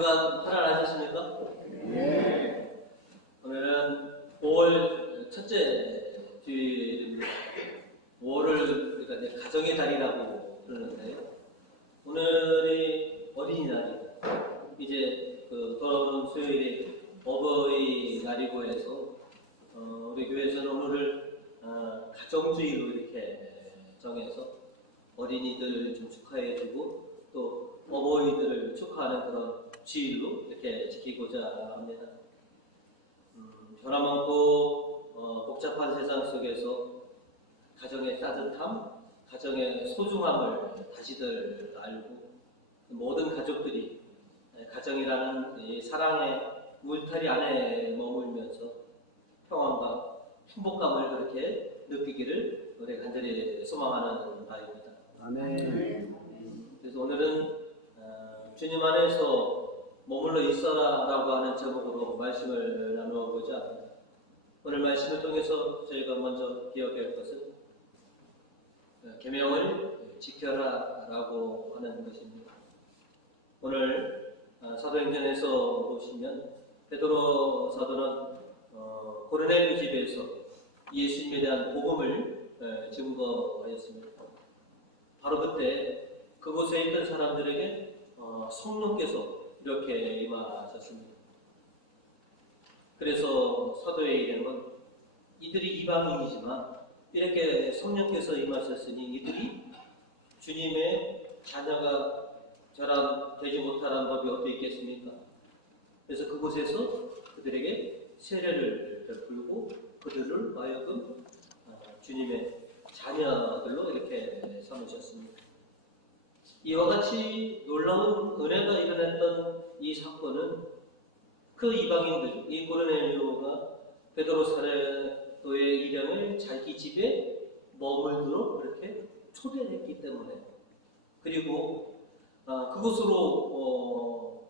한 주간 편안하셨습니까? 네. 오늘은 5월 첫째 주일입니다. 5월을 우리가 이제 가정의 달이라고 그러는데요. 오늘이 어린이날이고 이제 돌아오는 수요일이 어버이날이고 해서 우리 교회에서는 오늘을 가정주의로 이렇게 정해서 어린이들 좀 축하해주고 또 어버이들을 축하하는 그런 주일로 이렇게 지키고자 합니다. 변화많고 복잡한 세상 속에서 가정의 따뜻함, 가정의 소중함을 다시들 알고 모든 가족들이 가정이라는 이 사랑의 울타리 안에 머물면서 평안과 행복감을 그렇게 느끼기를 우리 간절히 소망하는 바입니다. 아멘. 그래서 오늘은 주님 안에서 머물러 있어라 라고 하는 제목으로 말씀을 나누어보자 합니다. 오늘 말씀을 통해서 저희가 먼저 기억할 것은 계명을 지켜라 라고 하는 것입니다. 오늘 사도행전에서 보시면 베드로 사도는 고르넬류 집에서 예수님에 대한 복음을 증거하였습니다. 바로 그때 그곳에 있던 사람들에게 성령께서 이렇게 임하셨습니다. 그래서 사도의 일행은 이들이 이방인이지만 이렇게 성령께서 임하셨으니 이들이 주님의 자녀가 되지 못하는 법이 어디 있겠습니까? 그래서 그곳에서 그들에게 세례를 베풀고 그들을 하여금 주님의 자녀들로 이렇게 삼으셨습니다. 이와 같이 놀라운 은혜가 일어났던 이 사건은 그 이방인들, 이 고르넬료가 베드로 사도의 일행을 자기 집에 머물도록 그렇게 초대했기 때문에, 그리고 그곳으로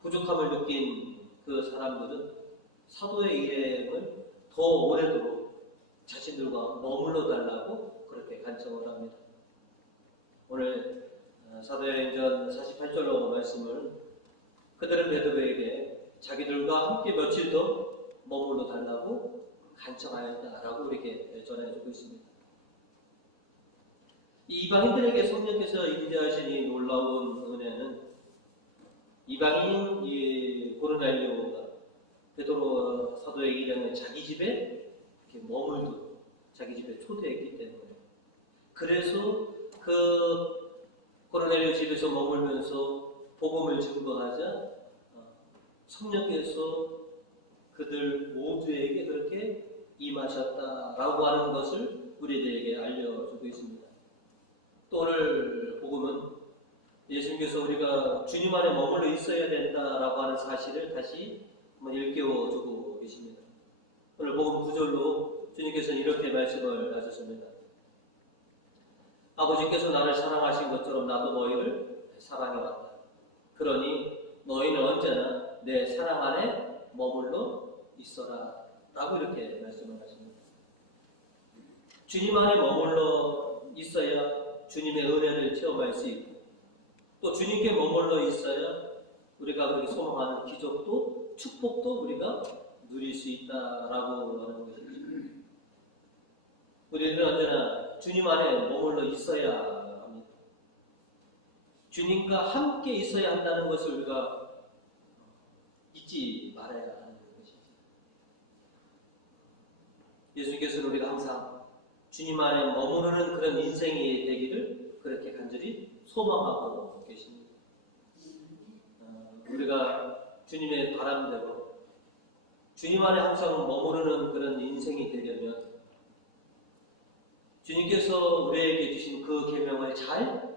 부족함을 느낀 그 사람들은 사도의 일행을 더 오래도록 자신들과 머물러 달라고 그렇게 간청을 합니다. 오늘 사도행전 48절로 말씀을 그들은 베드로에게 자기들과 함께 며칠 더 머물러 달라고 간청하였다라고 이렇게 전해주고 있습니다. 이 이방인들에게 성령께서 임재하시니 놀라운 은혜는 이방인 이 고르넬료가 베드로 사도의 일행을 자기 집에 이렇게 머물도록 자기 집에 초대했기 때문에, 그래서 그 고르넬료 집에서 머물면서 복음을 증거하자 성령께서 그들 모두에게 그렇게 임하셨다라고 하는 것을 우리들에게 알려주고 있습니다. 또 오늘 복음은 예수님께서 우리가 주님 안에 머물러 있어야 된다라고 하는 사실을 다시 한번 일깨워주고 계십니다. 오늘 복음 9절로 주님께서는 이렇게 말씀을 하셨습니다. 아버지께서 나를 사랑하신 것처럼 나도 너희를 사랑해왔다. 그러니 너희는 언제나 내 사랑 안에 머물러 있어라 라고 이렇게 말씀을 하십니다. 주님 안에 머물러 있어야 주님의 은혜를 체험할 수 있고, 또 주님께 머물러 있어야 우리가 그렇게 소망하는 기적도 축복도 우리가 누릴 수 있다라고 하는 것이죠. 우리는 언제나 주님 안에 머물러 있어야 합니다. 주님과 함께 있어야 한다는 것을 우리가 잊지 말아야 하는 것이죠. 예수님께서는 우리가 항상 주님 안에 머무르는 그런 인생이 되기를 그렇게 간절히 소망하고 계십니다. 우리가 주님의 바람대로 주님 안에 항상 머무르는 그런 인생이 되려면 주님께서 우리에게 주신 그 계명을 잘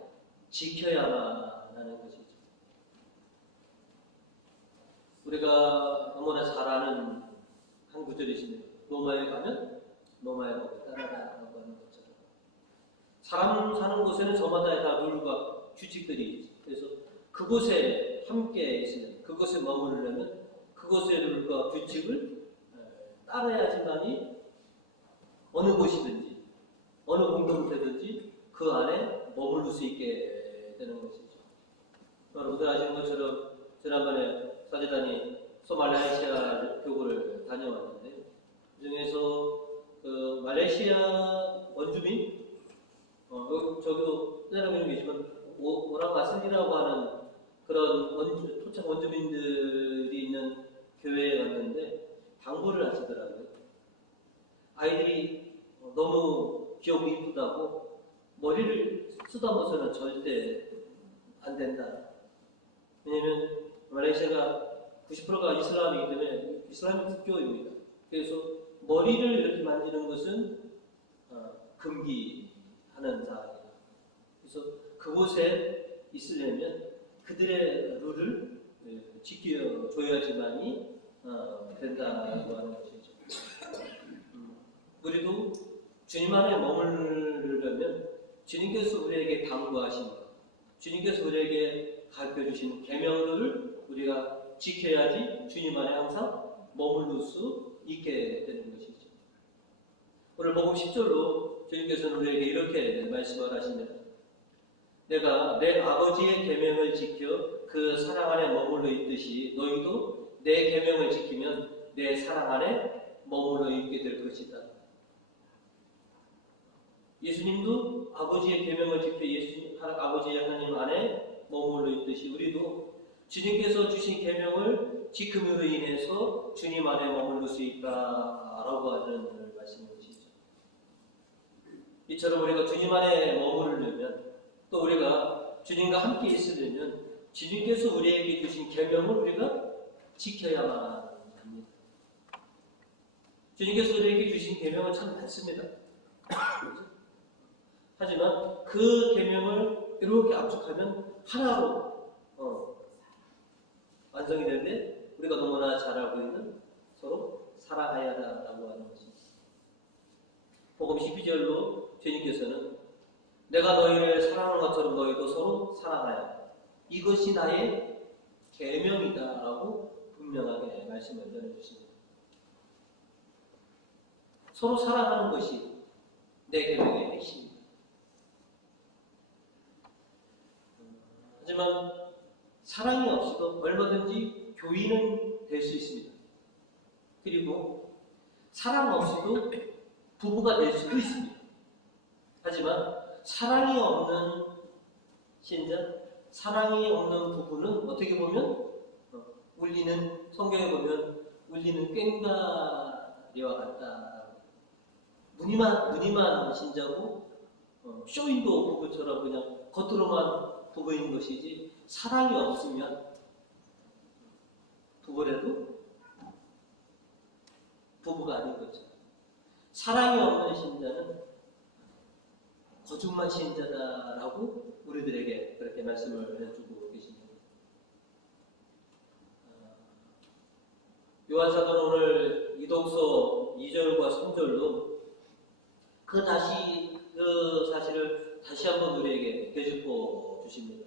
지켜야만 하는 것이죠. 우리가 너무나 잘 아는 한 구절이십니다. 로마에 가면 로마의 법을 따라라라고 하는 것처럼 사람 사는 곳에는 저마다 다 룰과 규칙들이 있죠. 그래서 그곳에 함께 있으면, 그곳에 머무르려면 그곳의 룰과 규칙을 따라야지만이 어느 곳이든지 어느 공동체든지 그 안에 머무를 수 있게 되는 것이죠. 여러분들 아시는 것처럼 지난번에 사제단이 소말레이시아 교구를 다녀왔는데 그중에서 그 말레이시아 원주민 저기도 여러분이 계시면 오랑마슬이라고 하는 그런 토착 원주민들이 있는 교회에 갔는데 당부를 하시더라고요. 아이들이 너무 귀엽고 이쁘다고 머리를 쓰다듬어서는 절대 안 된다. 왜냐면 말레이시아가 90%가 이슬람이기 때문에 이슬람이 국교입니다. 그래서 머리를 이렇게 만지는 것은 금기하는 자입니다. 그래서 그곳에 있으려면 그들의 룰을 지켜줘야지만이 된다고 하는 것이죠. 우리도 주님 안에 머무르려면 주님께서 우리에게 당부하신 것, 주님께서 우리에게 가르쳐주신 계명들을 우리가 지켜야지 주님 안에 항상 머무를 수 있게 되는 것이죠. 오늘 복음 10절로 주님께서는 우리에게 이렇게 말씀을 하십니다. 내가 내 아버지의 계명을 지켜 그 사랑 안에 머물러 있듯이 너희도 내 계명을 지키면 내 사랑 안에 머물러 있게 될 것이다. 예수님도 아버지의 계명을 지켜 아버지 하나님 안에 머물러 있듯이 우리도 주님께서 주신 계명을 지킴으로 인해서 주님 안에 머물러 수 있다라고 하는 말씀인 것이죠. 이처럼 우리가 주님 안에 머무르려면 또 우리가 주님과 함께 있으려면 주님께서 우리에게 주신 계명을 우리가 지켜야만 합니다. 주님께서 우리에게 주신 계명은 참 많습니다. 하지만 그 계명을 이렇게 압축하면 하나로 완성이 되는데 우리가 너무나 잘 알고 있는 서로 사랑해야 한다고 하는 것입니다. 복음 12절로 주님께서는 내가 너희를 사랑하는 것처럼 너희도 서로 사랑하여 이것이 나의 계명이다 라고 분명하게 말씀을 전해주십니다. 서로 사랑하는 것이 내 계명의 핵심입니다. 하지만 사랑이 없어도 얼마든지 교인은 될 수 있습니다. 그리고 사랑 없이도 부부가 될 수도 있습니다. 하지만 사랑이 없는 신자, 사랑이 없는 부부는 어떻게 보면 울리는, 성경에 보면 울리는 꽹과리와 같다. 무늬만 신자고 쇼윈도 부부처럼 그냥 겉으로만 부부인 것이지 사랑이 없으면 부부라도 부부가 아닌 거죠. 사랑이 없는 신자는 거짓말 신자다라고 우리들에게 그렇게 말씀을 해주고 계십니다. 요한사도는 오늘 이독서 2절과 3절로 그 사실을 다시 한번 우리에게 되짚어 주십니다.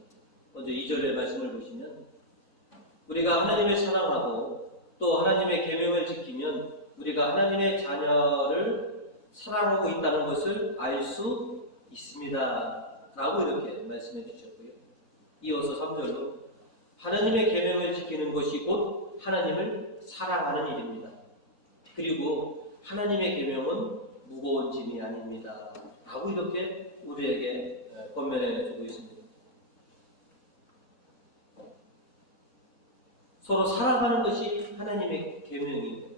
먼저 2절의 말씀을 보시면 우리가 하나님을 사랑하고 또 하나님의 계명을 지키면 우리가 하나님의 자녀를 사랑하고 있다는 것을 알 수 있습니다. 라고 이렇게 말씀해 주셨고요. 이어서 3절로 하나님의 계명을 지키는 것이 곧 하나님을 사랑하는 일입니다. 그리고 하나님의 계명은 무거운 짐이 아닙니다. 라고 이렇게 우리에게 권면해 주고 있습니다. 서로 사랑하는 것이 하나님의 계명이고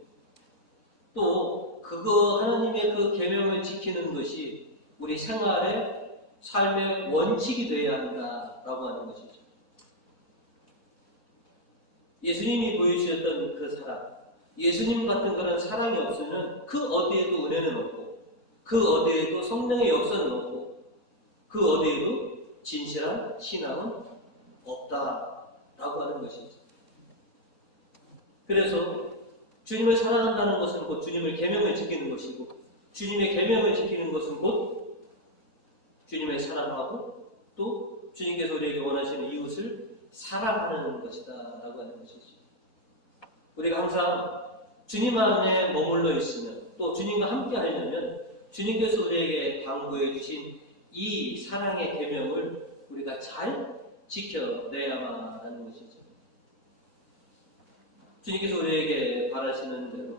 또 그거 하나님의 그 계명을 지키는 것이 우리 생활의 삶의 원칙이 되어야 한다라고 하는 것이죠. 예수님이 보여주셨던 그 사랑, 예수님 같은 그런 사랑이 없으면 그 어디에도 은혜는 없고 그 어디에도 성령의 역사는 없고 그 어디에도 진실한 신앙은 없다라고 하는 것이죠. 그래서 주님을 사랑한다는 것은 곧 주님의 계명을 지키는 것이고 주님의 계명을 지키는 것은 곧 주님을 사랑하고 또 주님께서 우리에게 원하시는 이웃을 사랑하는 것이다 라고 하는 것이죠. 우리가 항상 주님 안에 머물러 있으면 또 주님과 함께 하려면 주님께서 우리에게 당부해 주신 이 사랑의 계명을 우리가 잘 지켜내야만 하는 것이죠. 주님께서 우리에게 바라시는 대로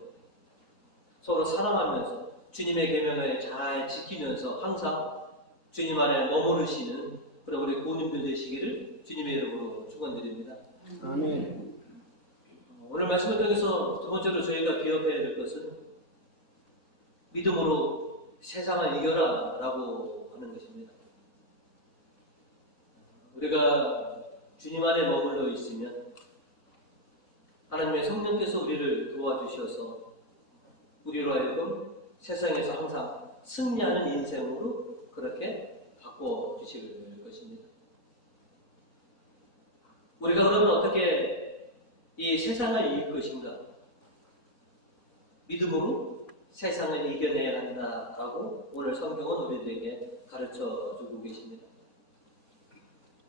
서로 사랑하면서 주님의 계명을 잘 지키면서 항상 주님 안에 머무르시는 그런 우리 부모님들 되시기를 주님의 이름으로 축원드립니다. 아멘. 오늘 말씀을 통해서 두 번째로 저희가 기억해야 될 것은 믿음으로 세상을 이겨라 라고 하는 것입니다. 우리가 주님 안에 머물러 있으면 하나님의 성령께서 우리를 도와주셔서 우리로 하여금 세상에서 항상 승리하는 인생으로 그렇게 바꿔주실 것입니다. 우리가 그러면 어떻게 이 세상을 이길 것인가? 믿음으로 세상을 이겨내야 한다라고 오늘 성경은 우리들에게 가르쳐주고 계십니다.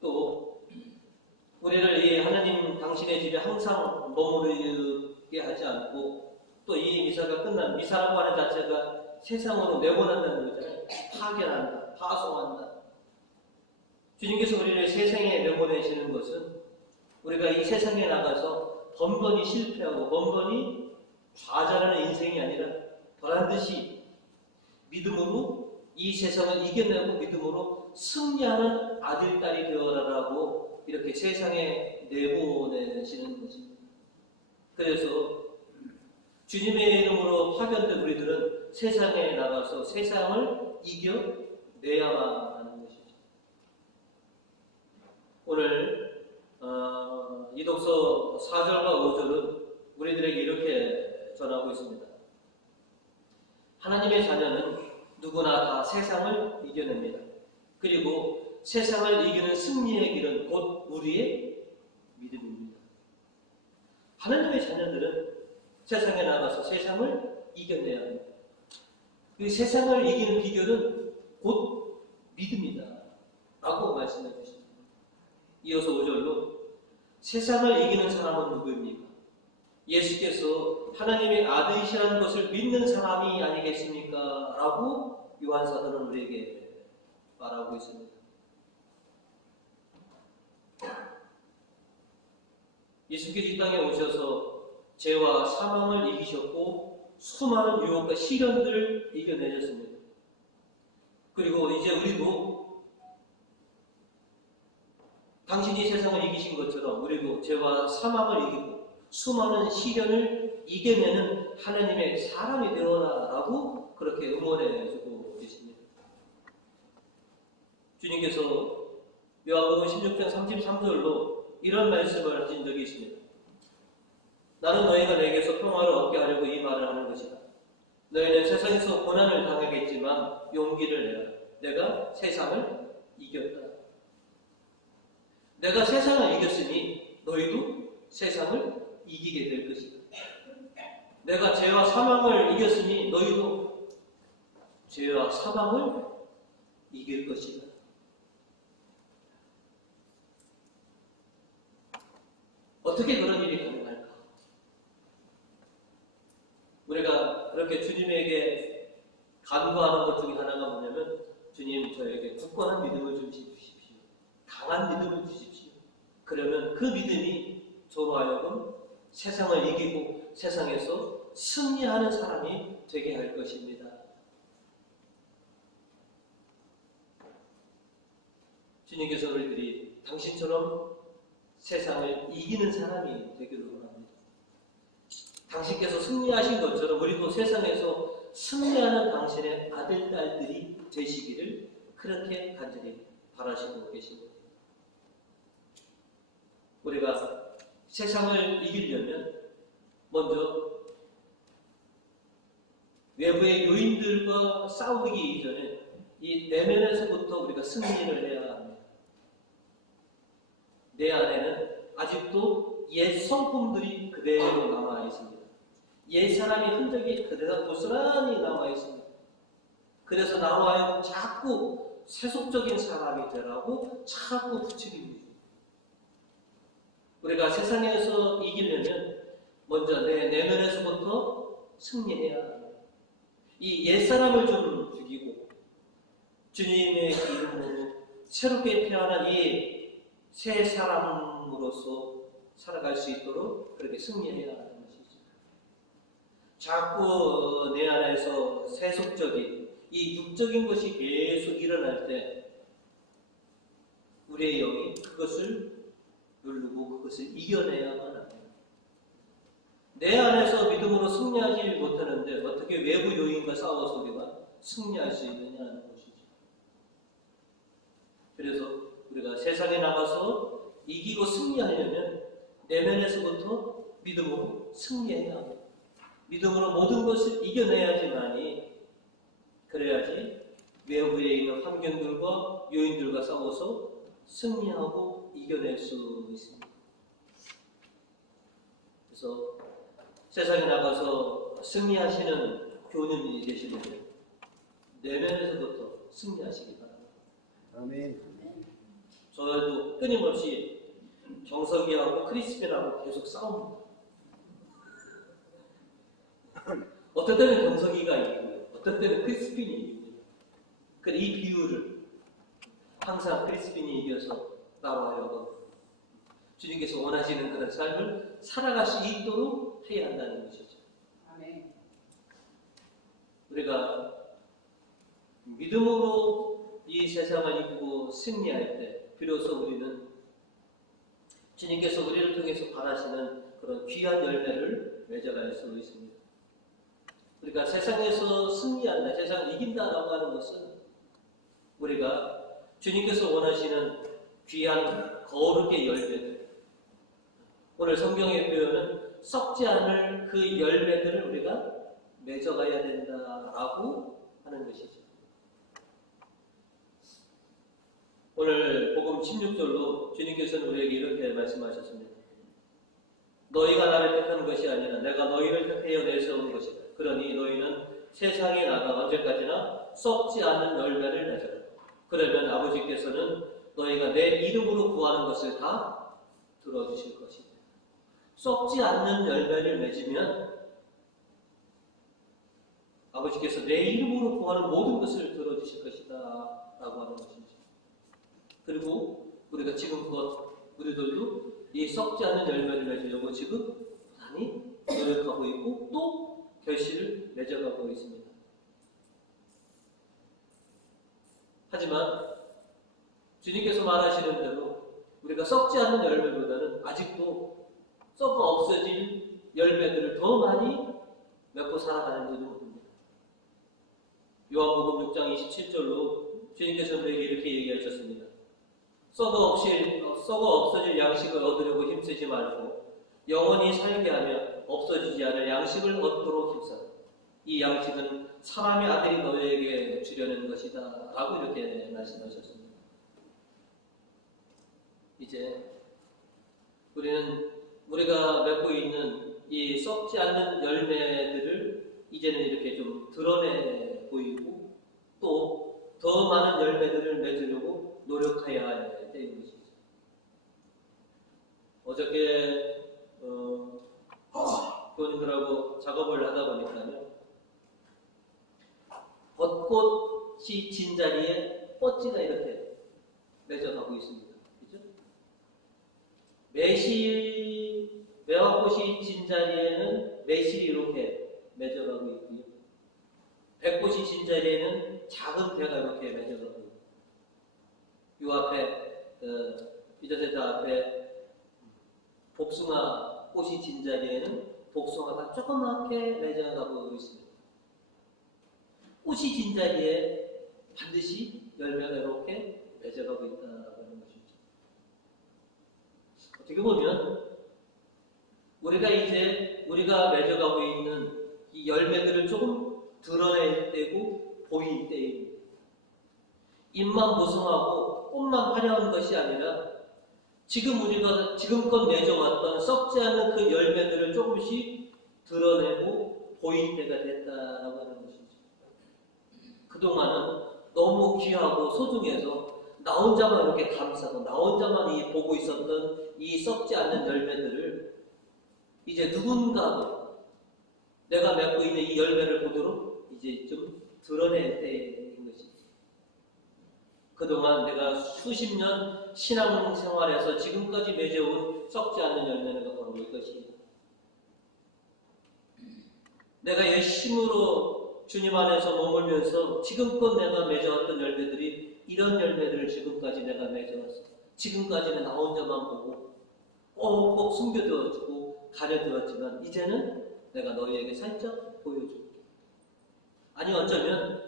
또 우리를 이 하나님 당신의 집에 항상 머무르게 하지 않고 또 이 미사가 끝난 미사라고 하는 자체가 세상으로 내보낸다는 거잖아요. 파견한다, 파송한다. 주님께서 우리를 세상에 내보내시는 것은 우리가 이 세상에 나가서 번번이 실패하고 번번이 좌절하는 인생이 아니라 보란듯이 믿음으로 이 세상을 이겨내고 믿음으로 승리하는 아들, 딸이 되어라라고 이렇게 세상에 내보내시는 것입니다. 그래서 주님의 이름으로 파견된 우리들은 세상에 나가서 세상을 이겨내야만 하는 것이죠. 오늘 이 독서 4절과 5절은 우리들에게 이렇게 전하고 있습니다. 하나님의 자녀는 누구나 다 세상을 이겨냅니다. 그리고 세상을 이기는 승리의 길은 곧 우리의 믿음입니다. 하나님의 자녀들은 세상에 나가서 세상을 이겨내야 합니다. 그 세상을 이기는 비결은 곧 믿음이다 라고 말씀해 주십니다. 이어서 5절로 세상을 이기는 사람은 누구입니까? 예수께서 하나님의 아들이시라는 것을 믿는 사람이 아니겠습니까? 라고 요한사도는 우리에게 말하고 있습니다. 예수께서 이 땅에 오셔서 죄와 사망을 이기셨고 수많은 유혹과 시련들을 이겨내셨습니다. 그리고 이제 우리도 당신이 세상을 이기신 것처럼 우리도 죄와 사망을 이기고 수많은 시련을 이겨내는 하나님의 사람이 되어라라고 그렇게 응원해주고 계십니다. 주님께서 요한복음 16장 33절로 이런 말씀을 하신 적이 있습니다. 나는 너희가 내게서 평화를 얻게 하려고 이 말을 하는 것이다. 너희는 세상에서 고난을 당하겠지만 용기를 내라. 내가 세상을 이겼다. 내가 세상을 이겼으니 너희도 세상을 이기게 될 것이다. 내가 죄와 사망을 이겼으니 너희도 죄와 사망을 이길 것이다. 어떻게 그런 일이 가능할까? 우리가 그렇게 주님에게 간구하는 것 중에 하나가 뭐냐면 주님 저에게 굳건한 믿음을 좀 주십시오. 강한 믿음을 주십시오. 그러면 그 믿음이 저로 하여금 세상을 이기고 세상에서 승리하는 사람이 되게 할 것입니다. 주님께서 우리들이 당신처럼 세상을 이기는 사람이 되기를 원합니다. 당신께서 승리하신 것처럼 우리도 세상에서 승리하는 당신의 아들, 딸들이 되시기를 그렇게 간절히 바라시고 계십니다. 우리가 세상을 이기려면 먼저 외부의 요인들과 싸우기 이전에 이 내면에서부터 우리가 승리를 해야 합니다. 내 안에는 아직도 옛 성품들이 그대로 남아 있습니다. 옛 사람의 흔적이 그대로 고스란히 남아 있습니다. 그래서 나와 하여금 자꾸 세속적인 사람이 되라고 자꾸 부추깁니다. 우리가 세상에서 이기려면 먼저 내 내면에서부터 승리해야 합니다. 이 옛사람을 좀 죽이고 주님의 이름으로 새롭게 태어난 이 새 사람으로서 살아갈 수 있도록 그렇게 승리해야 하는 것이죠. 자꾸 내 안에서 세속적인 이 육적인 것이 계속 일어날 때 우리의 영이 그것을 누르고 그것을 이겨내야만 합니다. 내 안에서 믿음으로 승리하지 못하는데 어떻게 외부 요인과 싸워서 우리가 승리할 수 있느냐는 것이죠. 그래서 우리가 세상에 나가서 이기고 승리하려면 내면에서부터 믿음으로 승리해야 합니다. 믿음으로 모든 것을 이겨내야지만이 그래야지 외부에 있는 환경들과 요인들과 싸워서 승리하고 이겨낼 수 있습니다. 그래서 세상에 나가서 승리하시는 교우님이 되시는데 내면에서부터 승리하시기 바랍니다. 아멘. 저도 끊임없이 정석이하고 크리스핀하고 계속 싸웁니다. 어떤 때는 정석이가 이기고요. 어떤 때는 크리스핀이 이기고요. 이 비율을 항상 크리스핀이 이겨서 나와요. 주님께서 원하시는 그런 삶을 살아갈 수 있도록 해야 한다는 것이죠. 아멘. 우리가 믿음으로 이 세상을 이기고 승리할 때 비로소 우리는 주님께서 우리를 통해서 바라시는 그런 귀한 열매를 맺어갈 수 있습니다. 우리가 세상에서 승리한다, 세상을 이긴다라고 하는 것은 우리가 주님께서 원하시는 귀한 거룩의 열매들, 오늘 성경의 표현은 썩지 않을 그 열매들을 우리가 맺어가야 된다라고 하는 것이죠. 오늘 복음 16절로 주님께서는 우리에게 이렇게 말씀하셨습니다. 너희가 나를 택한 것이 아니라 내가 너희를 택하여 내세운 것이다. 그러니 너희는 세상에 나가 언제까지나 썩지 않은 열매를 맺어라. 그러면 아버지께서는 너희가 내 이름으로 구하는 것을 다 들어주실 것이다. 썩지 않는 열매를 맺으면 아버지께서 내 이름으로 구하는 모든 것을 들어주실 것이다 라고 하는 것이죠. 그리고 우리가 지금껏 우리들도 이 썩지 않는 열매를 맺으려고 지금 많이 노력하고 있고 또 결실을 맺어가고 있습니다. 하지만 주님께서 말하시는 대로 우리가 썩지 않는 열매보다는 아직도 썩어 없어질 열매들을 더 많이 맺고 살아가는지도 모릅니다. 요한복음 6장 27절로 주님께서 우리에게 이렇게 얘기하셨습니다. 썩어 없어질 양식을 얻으려고 힘쓰지 말고 영원히 살게 하며 없어지지 않을 양식을 얻도록 힘써라. 이 양식은 사람의 아들이 너희에게 주려는 것이다 라고 이렇게 말씀하셨습니다. 이제 우리가 맺고 있는 이 썩지 않는 열매들을 이제는 이렇게 좀 드러내 보이고 또 더 많은 열매들을 맺으려고 노력해야 할 때인 것이죠. 어저께 교원님들하고 작업을 하다 보니까요, 벚꽃이 진 자리에 꽃지가 이렇게 맺어가고 있습니다. 그죠? 매화꽃이 진 자리에는 매실이 이렇게 맺어가고 있고요. 백꽃이 진 자리에는 작은 배가 이렇게 맺어가고 있고, 요 앞에 비자센터 앞에 복숭아 꽃이 진 자리에는 복숭아가 조그맣게 맺어가고 있습니다. 꽃이 진 자리에 반드시 열매가 이렇게 맺어가고 있다라고 하는 것이죠. 어떻게 보면 우리가 맺어가고 있는 이 열매들을 조금 드러낼 때고 보일 때입니다. 잎만 보송하고 꽃만 화려한 것이 아니라 우리가 지금껏 맺어왔던 썩지 않은 그 열매들을 조금씩 드러내고 보일 때가 됐다라고 하는 것이죠. 그동안은 너무 귀하고 소중해서 나 혼자만 이렇게 감싸고 나 혼자만 보고 있었던 이 썩지 않는 열매들을 이제 누군가도 내가 맺고 있는 이 열매를 보도록 이제 좀 드러낼 때인 것이죠. 그동안 내가 수십 년 신앙생활에서 지금까지 맺어온 썩지 않는 열매가 바로 이것입니다. 내가 열심으로 주님 안에서 머물면서 지금껏 내가 맺어왔던 열매들이 이런 열매들을 지금까지 내가 맺어왔어. 지금까지는 나 혼자만 보고 꼭꼭 숨겨두어주고 가려두었지만 이제는 내가 너희에게 살짝 보여줄게. 아니 어쩌면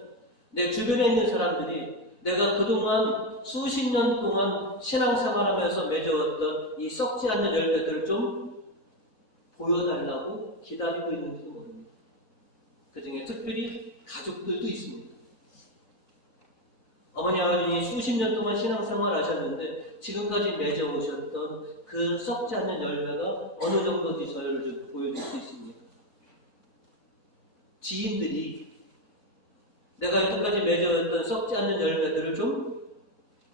내 주변에 있는 사람들이 내가 그동안 수십 년 동안 신앙생활하면서 맺어왔던 이 썩지 않는 열매들을 좀 보여달라고 기다리고 있는지도 모릅니다. 그 중에 특별히 가족들도 있습니다. 어머니 아버지 수십 년 동안 신앙생활 하셨는데 지금까지 맺어오셨던 그 썩지 않는 열매가 어느 정도인지 저희를 좀 보여줄 수 있습니다. 지인들이 내가 여태까지 맺어왔던 썩지 않는 열매들을 좀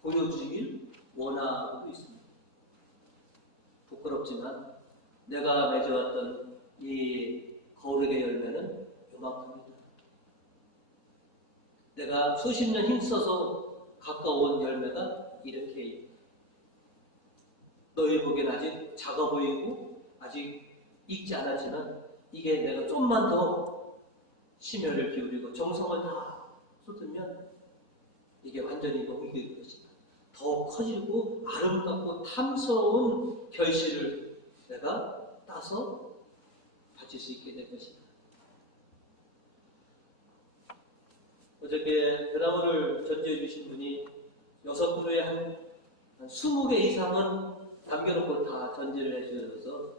보여주길 원하고 있습니다. 부끄럽지만 내가 맺어왔던 이 거룩의 열매는 요만큼입니다. 내가 수십 년 힘써서 가까운 열매가 이렇게 너희 보기엔 아직 작아 보이고 아직 익지 않았지만 이게 내가 좀만 더 심혈을 기울이고 정성을 다 쏟으면 이게 완전히 녹이 될 것이다. 더 커지고 아름답고 탐스러운 결실을 내가 따서 가질 수 있게 될 것이다. 어저께 드라마를 전지해 주신 분이 6그루에 한 20개 이상은 남겨놓고 다 전지를 해주셔서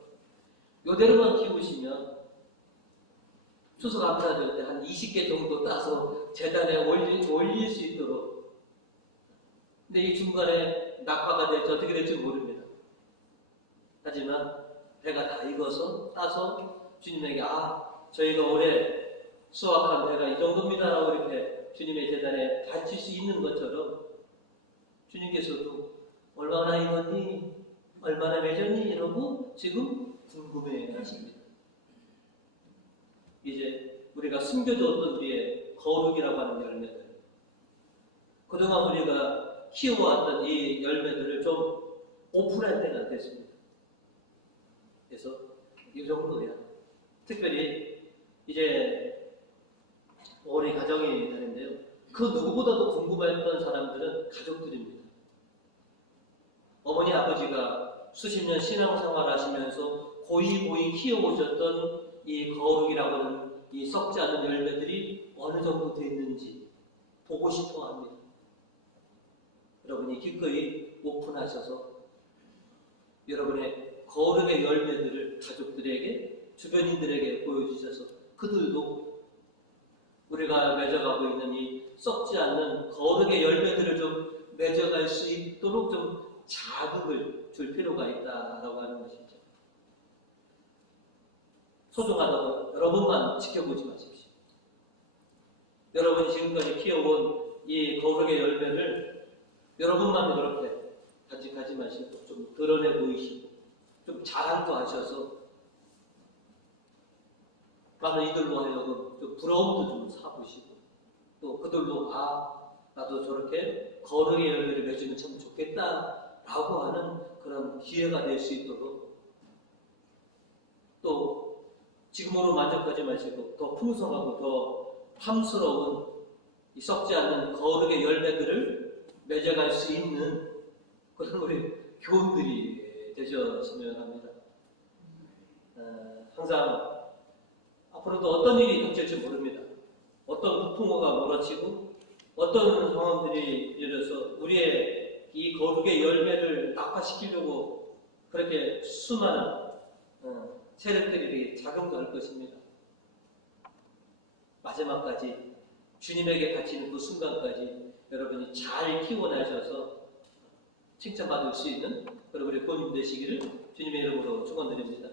이대로만 키우시면 추수감사절 때 한 20개 정도 따서 재단에 올릴 수 있도록. 근데 이 중간에 낙화가 될지 어떻게 될지 모릅니다. 하지만 배가 다 익어서 따서 주님에게 저희가 올해 수확한 배가 이 정도입니다 라고 이렇게 주님의 재단에 바칠 수 있는 것처럼 주님께서도 얼마나 익었니? 얼마나 맺었니? 이러고 지금 궁금해 하십니다. 이제 우리가 숨겨두었던 우리의 거룩이라고 하는 열매들, 그동안 우리가 키워왔던 이 열매들을 좀 오픈할 때가 됐습니다. 그래서 이 정도야. 특별히 이제 올해 가정이 되는데요. 그 누구보다도 궁금했던 사람들은 가족들입니다. 어머니 아버지가 수십 년 신앙생활 하시면서 고이 키워오셨던 이 거룩이라고 하는 이 썩지 않는 열매들이 어느 정도 됐는지 보고 싶어 합니다. 여러분이 기꺼이 오픈하셔서 여러분의 거룩의 열매들을 가족들에게, 주변인들에게 보여주셔서 그들도 우리가 맺어가고 있는 이 썩지 않는 거룩의 열매들을 좀 맺어갈 수 있도록 좀 자극을 줄 필요가 있다라고 하는 것이죠. 소중하다고 여러분만 지켜보지 마십시오. 여러분이 지금까지 키워온 이 거룩의 열매를 여러분만 그렇게 간직하지 마시고 좀 드러내 보이시고 좀 자랑도 하셔서 많은 이들로 하여금 좀 부러움도 좀 사보시고 또 그들도 나도 저렇게 거룩의 열매를 맺으면 참 좋겠다라고 하는 그런 기회가 될 수 있도록 또 지금으로 만족하지 마시고 더 풍성하고 더 탐스러운 이 썩지 않는 거룩의 열매들을 맺어갈 수 있는 그런 우리 교훈들이 되셨으면 합니다. 항상 앞으로도 어떤 일이 닥칠지 모릅니다. 어떤 부풍어가 몰아치고 어떤 상황들이 일어서 우리의 이 거룩의 열매를 낙화시키려고 그렇게 수많은 세력들이 작용도 할 것입니다. 마지막까지 주님에게 바치는 그 순간까지 여러분이 잘 키워나셔서 칭찬받을 수 있는 그런 우리 본인 되시기를 주님의 이름으로 축원드립니다.